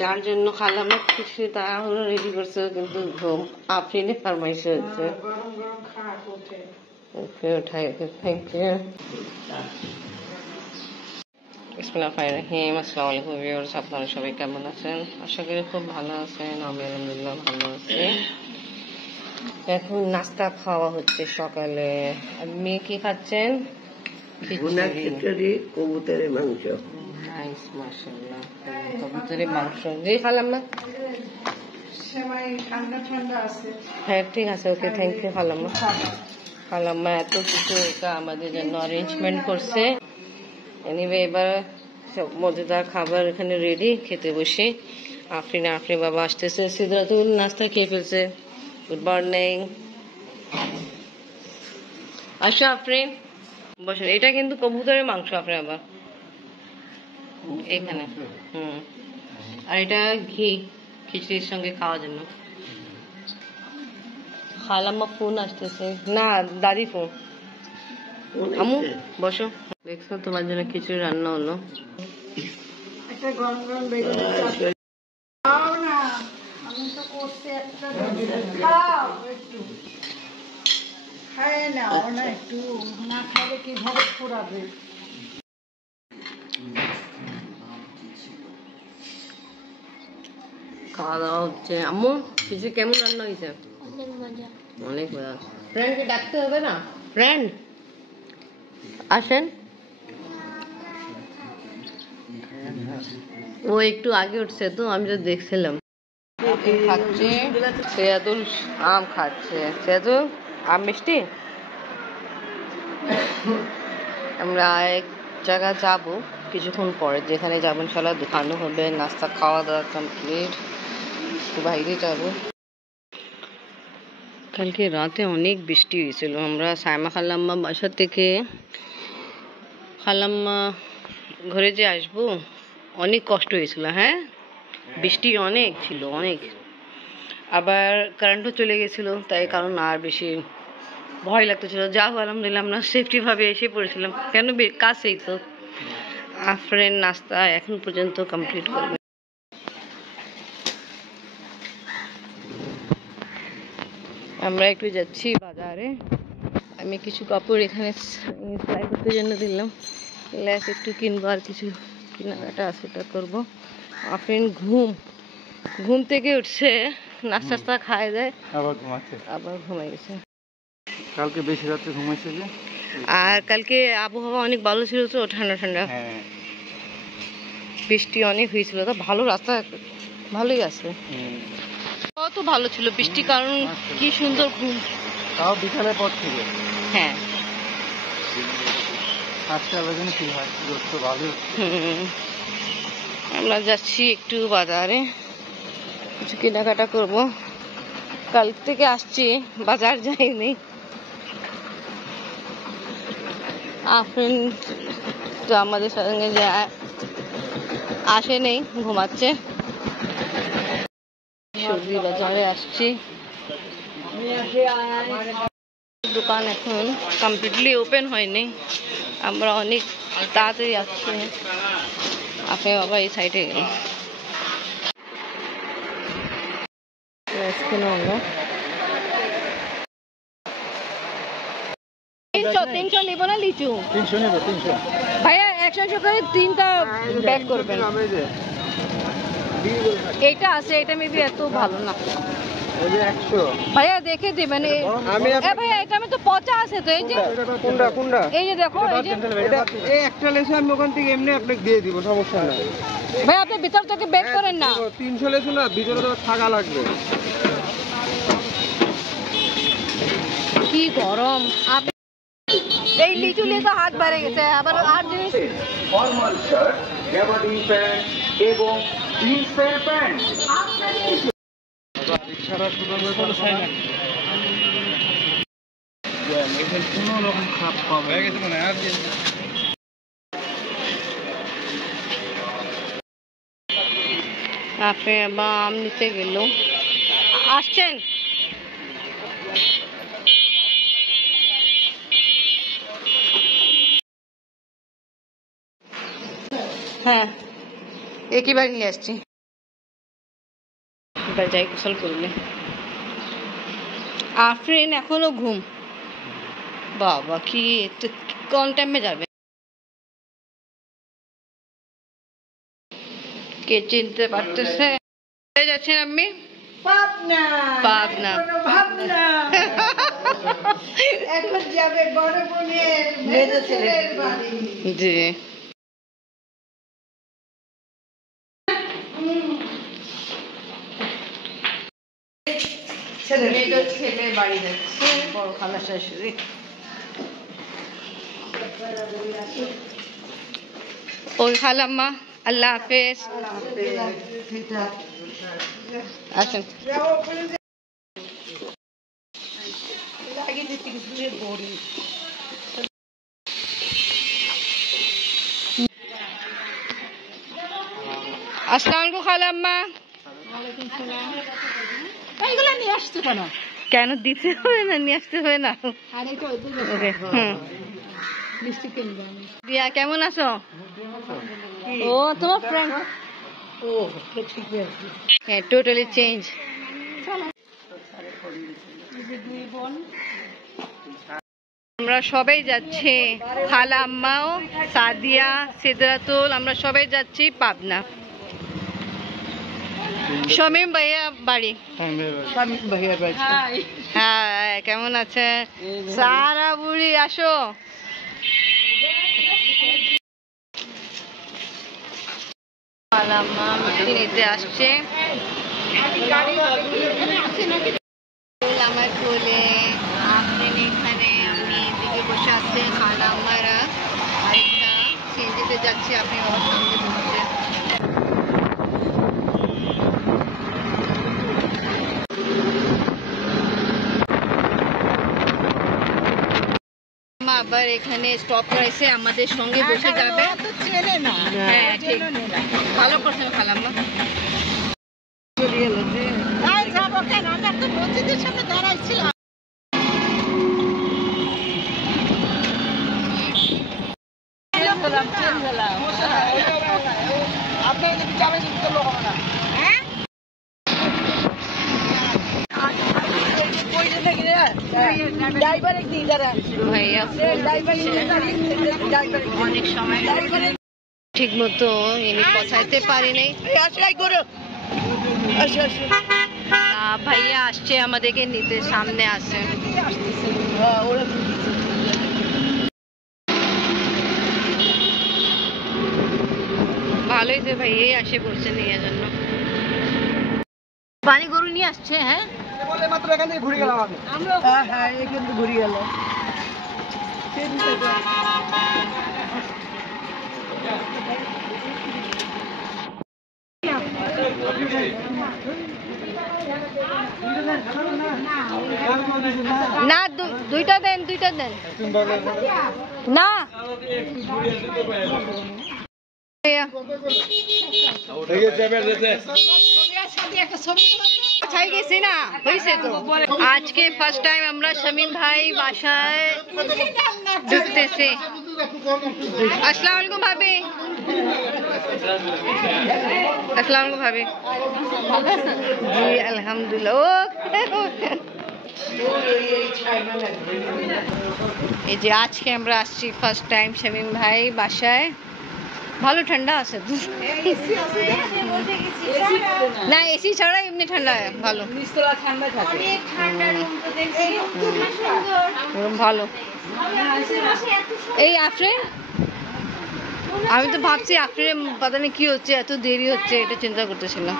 যার জন্য খালামা কিছু তাড়াহুড়ো রেডি করছে, কিন্তু ঘুম আফরিনে ফরমাইশ হচ্ছে। ওকে উঠাই, ওকে থ্যাংক ইউ। বিসমিল্লাহিররহমানিররহিম। আসসালামু আলাইকুম ভিউয়ার্স, আপনারা সবাই কেমন আছেন? আশা করি খুব ভালো আছেন। আমি আলহামদুলিল্লাহ ভালো আছি। এখন নাস্তা খাওয়া হচ্ছে সকালে। আপনি কি খাচ্ছেন? খিচুড়ি, কবুতরের মাংস। নাইস, মাশাআল্লাহ। কবুতরের মাংস দিয়ে খালাম না? ঠান্ডা আছে। হ্যাঁ ঠিক আছে, ওকে থ্যাংক ইউ খালাম্মা। খালাম্মা এত কিছু আমাদের জন্য অ্যারেঞ্জমেন্ট করছে। এনিওয়ে এবার সব মজাদার খাবার এখানে রেডি, খেতে বসে। আফরিন বাবা আসতেছে। সিদরাতুল নাস্তা খেয়ে ফেলছে। Good morning. আসো আফরিন, বসেন। এটা কিন্তু কবুতরের মাংস আফরিন বাবা এখানে। আর এটা ঘি, খিচুড়ির সঙ্গে খাওয়ার জন্য। খালাম্মা ফোন আসতেছে, না দাদি ফোন। আমু বসো। দেখছো তোমার জন্য খিচুড়ি রান্না হলো। একটা গরম গরম বেগুন খাও না, আমি তো করছি একটা। খাও একটু, খায় না না, একটু না খাবে কিভাবে ফুরাবে। খাওয়া দাওয়া হচ্ছে। আম্মু খিচুড়ি কেমন রান্না হয়েছে? অনেক মজা। ফ্রেন্ডকে ডাকতে হবে না? ফ্রেন্ড আসেন। ও একটু আগে উঠছে তো, আমি তো দেখছিলাম। খাচ্ছে সিয়াদুল, আম খাচ্ছে। সিয়াদুল আম মিষ্টি। আমরা এক জায়গায় যাবো কিছুক্ষণ পরে, যেখানে যাবেন ইনশাআল্লাহ দোকানও হবে, নাস্তা খাওয়া দাওয়া কমপ্লিট, বাইরে যাবো। কালকে রাতে অনেক বৃষ্টি হয়েছিল। আমরা সাইমা খালাম্মা বাসা থেকে খালাম্মা ঘরে যে আসবো, অনেক কষ্ট হয়েছিল। হ্যাঁ, বৃষ্টি অনেক ছিল, অনেক। আবার কারেন্টও চলে গেছিল, তাই কারণ আর বেশি ভয় লাগতেছিল। যা হোক আলহামদুলিল্লাহ আমরা সেফটি ভাবে এসে পড়েছিলাম। কেন কাছেই তো। আফরিন নাস্তা এখন পর্যন্ত কমপ্লিট করবে। আমরা একটু যাচ্ছি বাজারে। আমি কিছু কাপড় এখানে সেলাই করতে জন্য দিলাম, লেস একটু কিনবো, আর কিছু কেনাকাটা আছে ওটা করবো। আফরিন ঘুম থেকে উঠছে, নাস্তা খায় দেয়, আবার ঘুমাই গেছে। কালকে বেশি রাত্রে ঘুমাইছে যে, আর কালকে আবহাওয়া অনেক ভালো ছিল তো, ঠান্ডা ঠান্ডা। বৃষ্টি অনেক হয়েছিল, তো ভালো রাস্তা ভালোই আছে। কত ভালো ছিল বৃষ্টি, কারণ কি সুন্দর ঘুম। তাও বিকালের পর থেকে। হ্যাঁ, আমরা যাচ্ছি একটু বাজারে, কিছু কেনাকাটা করব। কাল থেকে আসছি, বাজার যাইনি। আফরিন তো আমাদের সঙ্গে আসে নেই, ঘুমাচ্ছে। সবজি বাজারে আসছি। দোকান এখন কমপ্লিটলি ওপেন হয়নি, আমরা অনেক তাড়াতাড়ি আসছি। আপনি বাবা এই সাইডে গেলেন। আমরা 300 নিব না লিচু? 300 নেব। 300 ভাইয়া 100 করে 3টা ব্যাগ করবেন। এইটা আছে, এটা মেবি এত ভালো না। ভাইয়া দেখে দেবেন। ভাইয়া এটা আমি তো পচা আছে তো। এই যে কোনটা এই যে দেখো, এই যে এই একটা লেসু আমি ওখান থেকে এমনি আপনাকে দিয়ে দিব, সমস্যা নাই। ভাই আপনি ভিতর থেকে বের করেন না। 300 লেসু না, ভিতরে তো থাকা লাগবে। কি গরম! এই লিচু নিয়ে তো হাত বেড়ে গেছে। আবার আর জিনিস, ফর্মাল শার্ট, গ্যাবার্ডিন প্যান্ট এবং জিন্সের প্যান্ট। কোনো রকম খাপ পাবে হয়ে গেছে মনে হয়। আপনি আম নিতে গেল। আসছেন? হ্যাঁ, একই বাড়ি নিয়ে আসছি। এবার যাই গোসল করলে। আফরিন এখনো ঘুম। বাবা কি একটু কোন টাইমে যাবে? কে চিনতে পারতেছে? যাচ্ছেন আপনি? পাবনা। পাবনা। কোনো ভাবনা। এখন যাবে বড় বোনের মেজো ছেলের বাড়ি। জি। মেজো ছেলের বাড়ি যাচ্ছে, বড় খালা শাশুড়ি। ওই খালাম্মা, আল্লাহ হাফেজ। আসেন। আসসালামু আলাইকুম খালাম্মা। এইগুলো নিয়ে আসছো কেন? কেন দিতে হবে না, নিয়ে আসতে হবে না? আরে তো ওকে। মিষ্টি কিনবো। দিয়া কেমন আছো? ও তোমার ফ্রেন্ড। ও ঠিকই আছে। হ্যাঁ, টোটালি চেঞ্জ। আমরা সবাই যাচ্ছি, খালা আম্মাও, সাদিয়া, সিদরাতুল, আমরা সবাই যাচ্ছি পাবনা। শামীম ভাইয়া বাড়ি। হ্যাঁ, কেমন আছে? সারা বুড়ি আসো। খালা আম্মা মিষ্টি নিতে আসছে। আমার কোলে আফরিন এখানে, আমি দিকে বসে আছে, খালা আম্মারা আরেকটা সিএনজিতে যাচ্ছে, আপনি ওর সামনে বসছে। আবার এখানে স্টপ করেছে, আমাদের সঙ্গে বসে যাবে। চেনে না। হ্যাঁ ঠিক, ভালো করছেন খালাম্মা। তাই যাবো কেন? আমরা তো মসজিদের সামনে দাঁড়াইছিলাম। আপনারা যদি যাবেন তো লোক হবে না। হ্যাঁ ভাইয়া অনেক সময় ঠিক মতো ইনি পৌঁছাইতে পারি নাই। ভাইয়া আসছে আমাদেরকে নিতে, সামনে আসে। ভালোই যে ভাইয়াই আসে বলছে নিয়ে জন্য। পানি গরু নিয়ে আসছে। হ্যাঁ মাত্র এখান থেকে ঘুরে গেলাম আমি। হ্যাঁ হ্যাঁ এখান থেকে ঘুরে গেল। না দুইটা দেন, দুইটা দেন না। গেছি না, হয়েছে তো। আজকে ফার্স্ট টাইম আমরা শামীম ভাই বাসায় ঢুকতেছি। আসসালামু আলাইকুম ভাবি। আসসালামু আলাইকুম ভাবি। জি আলহামদুলিল্লাহ। এই যে আজকে আমরা আসছি ফার্স্ট টাইম শামীম ভাই বাসায়। ভালো ঠান্ডা আছে না, এসি ছাড়া এমনি ঠান্ডা, ভালো ভালো। এই আফরিন, আমি তো ভাবছি আফরিন পতা নেই কি হচ্ছে, এত দেরি হচ্ছে, এটা চিন্তা করতেছিলাম।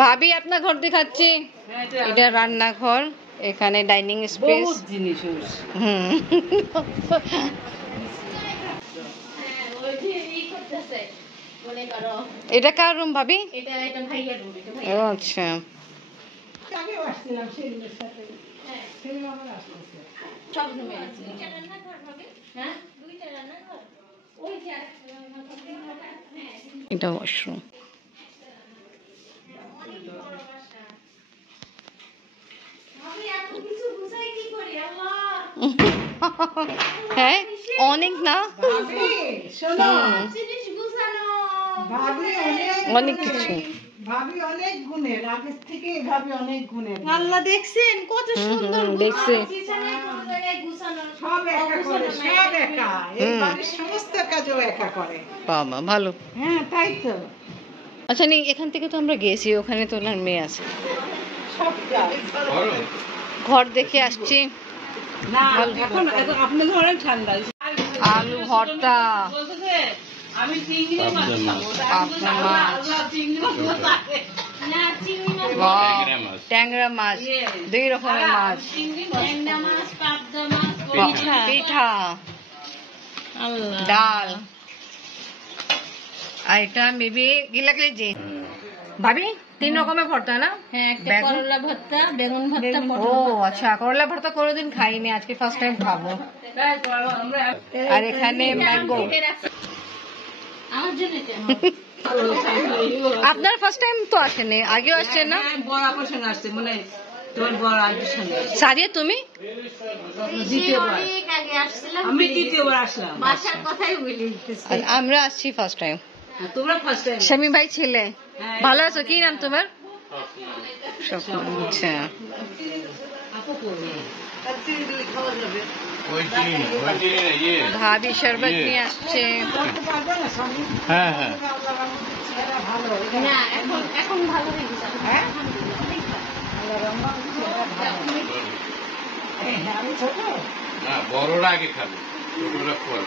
ভাবি আপনার ঘর দেখাচ্ছি, এটা রান্নাঘর, এখানে ডাইনিং স্পেস। এটা কার রুম ভাবি? আচ্ছা এটা ওয়াশরুম। হ্যাঁ অনেক না। ভাবি অনেক কিছু। ভাবি অনেক গুণের, আগের থেকে ভাবি অনেক গুণের। আল্লাহ দেখছেন কত সুন্দর দেখছে। সব একা করে, সব একা। এই বাড়ির সমস্ত কাজও একা করে। বাবা ভালো। হ্যাঁ তাই তো, আচ্ছা নেই, এখান থেকে তো আমরা গেছি, ওখানে তো ওনার মেয়ে আছে। সব কাজ। ঘর দেখে আসছি। না এখন আপনাদের অনেক ঠান্ডা। আলু ভর্তা, আমি চিংড়ি মাছ খাবো। পাবদা মাছ, ট্যাংরা মাছ, 2 রকমের মাছ, পিঠা, ডাল, আর এটা মেবি গিলাকলে যে ভাবি 3 রকমের ভর্তা না? করলা ভর্তা, বেগুন ভর্তা। ও আচ্ছা, করলা ভর্তা কোনোদিন খাইনি, আজকে ফার্স্ট টাইম খাবো। আর এখানে ম্যাঙ্গো। আপনার ফার্স্ট টাইম তো আসেনি, আগেও আসছেন না? বড় আপুর সঙ্গে আসছে, মানে তোমার বড় আন্টির সঙ্গে। সাদিয়া তুমি? দ্বিতীয়বার। আমি দ্বিতীয়বার আসলাম। বাসার কথাই বলি। আর আমরা আসছি ফার্স্ট টাইম। তোমরা ফার্স্ট টাইম। শামীম ভাই ছেলে, ভালো আছো? কি নাম তোমার? আচ্ছা, ভাবি শরবত নিয়ে আসছে। হ্যাঁ হ্যাঁ, এখন ভালো হয়ে গেছে। বড়রা আগে খাবে, ছোটরা খাবে।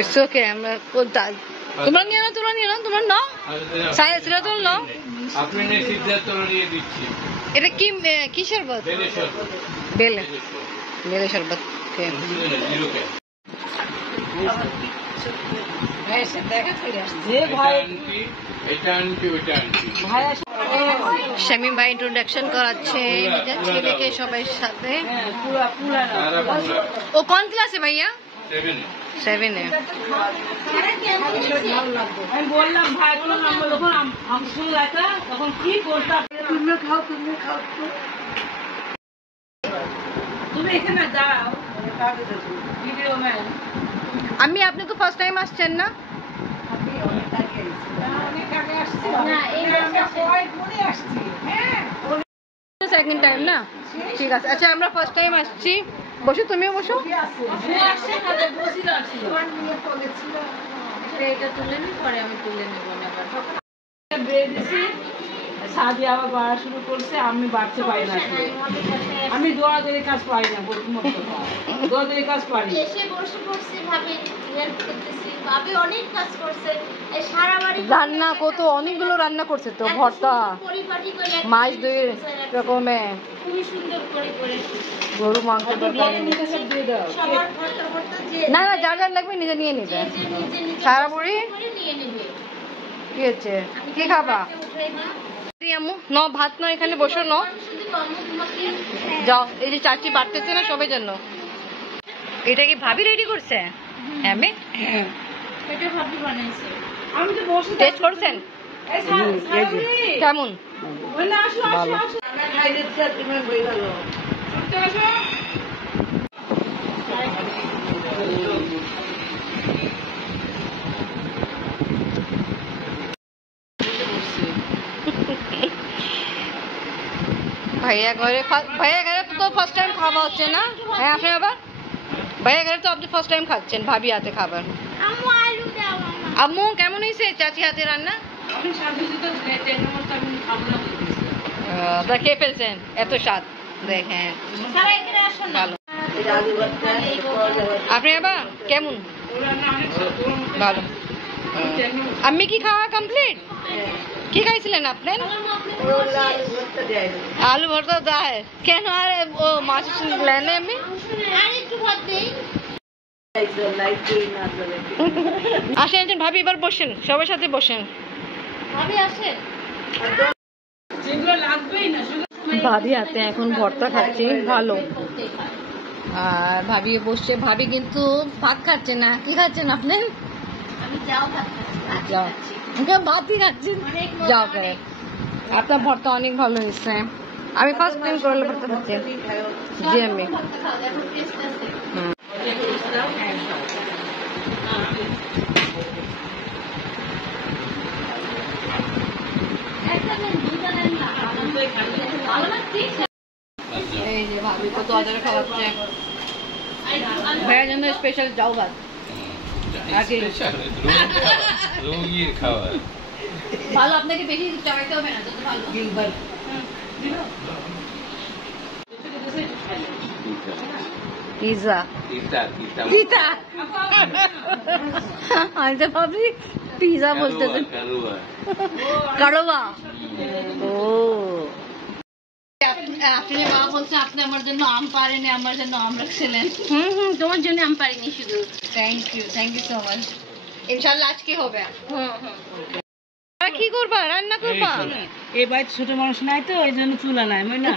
ইটস ওকে, আমরা তোমরা নিয়ে না, তোমরা নিয়ে না, তোমার নাও সাইয়েসরা তো নাও। আপনি নিয়ে সিদ্ধার্থ নিয়ে দিচ্ছি। এটা কি শরবত? বেলে শরবত। বেলে বেলে শরবত। শামীম ভাই ইন্ট্রোডাকশন করাচ্ছে নিজের ছেলেকে সবাই সাথে। ও কোন ক্লাসে ভাইয়া? 7 এ। আমি বললাম ভাই কোনো নাম্বার যখন আমসু একটা তখন কি করতাম, তুমি খাও তুমি এখানে দাও ভিডিও ম্যান। আপনি তো ফার্স্ট টাইম আসছেন না? সেকেন্ড টাইম না? ঠিক আছে, আচ্ছা আমরা ফার্স্ট টাইম আসছি। বসো, তুমিও বসো। এটা তুলে নি, পরে আমি তুলে নেব না। বের দিছি, সাদি আবার বাড়া শুরু করছে, আমি বাড়তে পারি না। আমি দৌড়াদৌড়ি কাজ পারি না, দৌড়াদৌড়ি কাজ পারি। এসে বসে পড়ছি, ভাবি হেল্প করতেছি, ভাবি অনেক কাজ করছে, এই সারা বাড়ি রান্না অনেকগুলো রান্না করছে তো, ভর্তা, পরিপাটি করে মাছ 2 রকমের, খুবই সুন্দর করে গরু মাংস, সবার না না, যা যা লাগবে নিজে নিয়ে নিবে। সারা বুড়ি করে নিয়ে নেবে। কি হচ্ছে, কি খাবা? আম্মু ন ভাত ন, এখানে বসো ন, শুধু অমুক তোমাকে যাও। এই যে চাচি বাড়তেছে না সবাই জন্য। এটা কি ভাবি রেডি করছে? হ্যাঁ, এটা ভাবি বানাইছে। আমি তো বসে টেস্ট করছেন? কেমন? ভাইয়া ঘরে তো ফার্স্ট টাইম খাওয়া হচ্ছে না? হ্যাঁ, আপনি আবার ভাইয়া ঘরে তো আপনি ফার্স্ট টাইম খাচ্ছেন ভাবি হাতে খাবার। আম্মু আলু দাও আমার। আম্মু কেমন হয়েছে চাচি হাতে রান্না? খেয়ে ফেলছেন, এত স্বাদ দেখেন, তারা এখানে আসো না। ভালো। আপনি আবার কেমন? ভালো। আমি কি খাওয়া কমপ্লিট? কি খাইছিলেন আপনি? আলু ভর্তা দেয় কেন? আর ও মাছ লেনে আমি আর একটু ভাত দেই। আসেন ভাবি, এবার বসেন, সবার সাথে বসেন। ভাবি আসেন। ভাবি হাতে এখন ভর্তা খাচ্ছি, ভালো। আর ভাবি বসছে, ভাবি কিন্তু ভাত খাচ্ছে না। কি খাচ্ছেন আপনি? আমি যাও ভাত যাও, ভাতই খাচ্ছেন, যাও করে। আপনার ভর্তা অনেক ভালো হয়েছে। আমি ফার্স্ট টাইম করলে ভর্তা খাচ্ছি। জি আমি এই যে ভাবি কত আদরে খাওয়াচ্ছে ভাইয়ের জন্য স্পেশাল জাউ ভাত আগে রোগীর খাবার ভালো আপনাকে বেশি চাইতে হবে না যত ভালো পিজা পিতা আমি তো ভাবছি পিজা বলতেছেন কারোবা ও আপনি মা বলছে আপনি আমার জন্য আম পারেনি আমার জন্য আম রাখছিলেন তোমার জন্য আম পারিনি শুধু থ্যাংক ইউ সো মাচ ইনশাআল্লাহ আজকে হবে কি করবা রান্না করবা এই বাড়িতে ছোট মানুষ নাই তো এই জন্য চুলা নাই না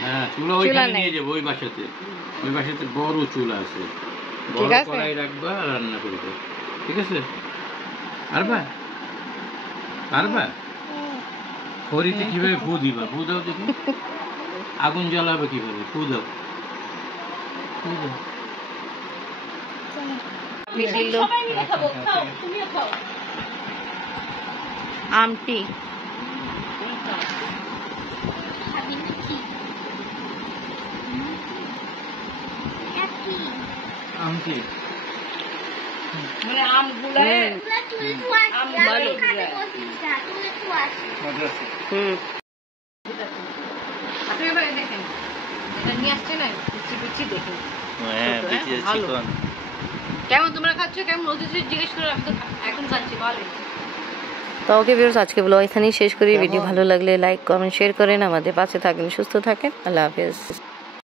হ্যাঁ চুলা ওইখানে নিয়ে যাবো ওই বাসাতে বড় চুলা আছে বড় কড়াই রাখবা আর রান্না করবে ঠিক আছে পারবা খড়িতে কিভাবে ফু দিবা ফু দাও দেখি আগুন জ্বালাবে কিভাবে ফু দাও আমটি আমটি মানে আম গুলায় আপনি এবার দেখেন এটা নিয়ে আসছে না পিছি দেখেন কেমন তোমরা খাচ্ছ কেমন রোজ জিজ্ঞেস করে আমি তো এখন খাচ্ছি ভালো তো ওকে ভিউয়ার্স আজকে ব্লগ এখানেই শেষ করি ভিডিও ভালো লাগলে লাইক কমেন্ট শেয়ার করেন আমাদের পাশে থাকেন সুস্থ থাকেন আল্লাহ হাফেজ